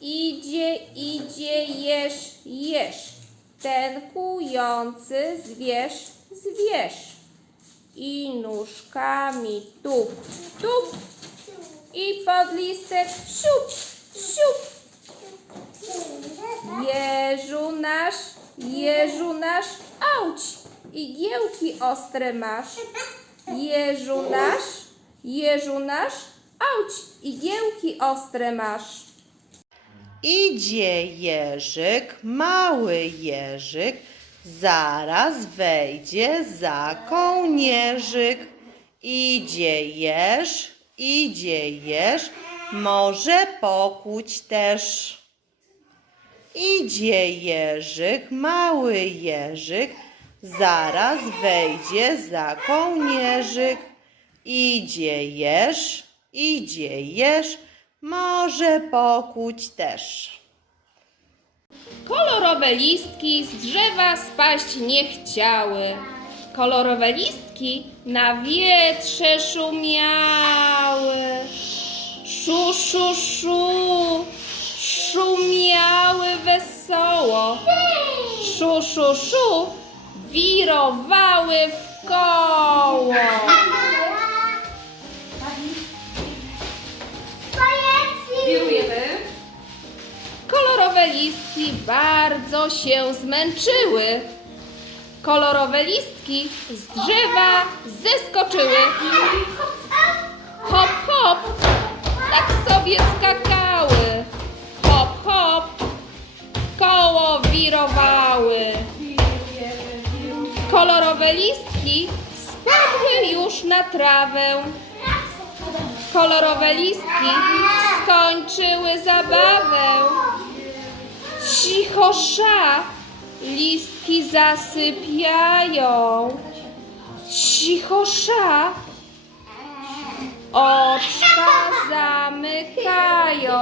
Idzie, idzie, jesz, jesz. Ten kujący zwierz, zwierz. I nóżkami tup, tup. I pod listek siup, siup. Jeżu nasz, jeżu nasz, auć. Igiełki ostre masz. Jeżu nasz, jeżu nasz, auć. Igiełki ostre masz. Idzie Jerzyk, mały Jerzyk, zaraz wejdzie za kołnierzyk. Idzie jeż, idzie jeż, może pokuć też. Idzie Jerzyk, mały Jerzyk, zaraz wejdzie za kołnierzyk. Idzie jeż, idzie jeż, może pokuć też. Kolorowe listki z drzewa spaść nie chciały. Kolorowe listki na wietrze szumiały. Szu, szu, szu, szumiały wesoło. Szu, szu, szu, wirowały w koło. Bardzo się zmęczyły. Kolorowe listki z drzewa zeskoczyły. Hop, hop, tak sobie skakały. Hop, hop, koło wirowały. Kolorowe listki spadły już na trawę. Kolorowe listki skończyły zabawę. Cicho sza, listki zasypiają. Cicho sza, oczka zamykają.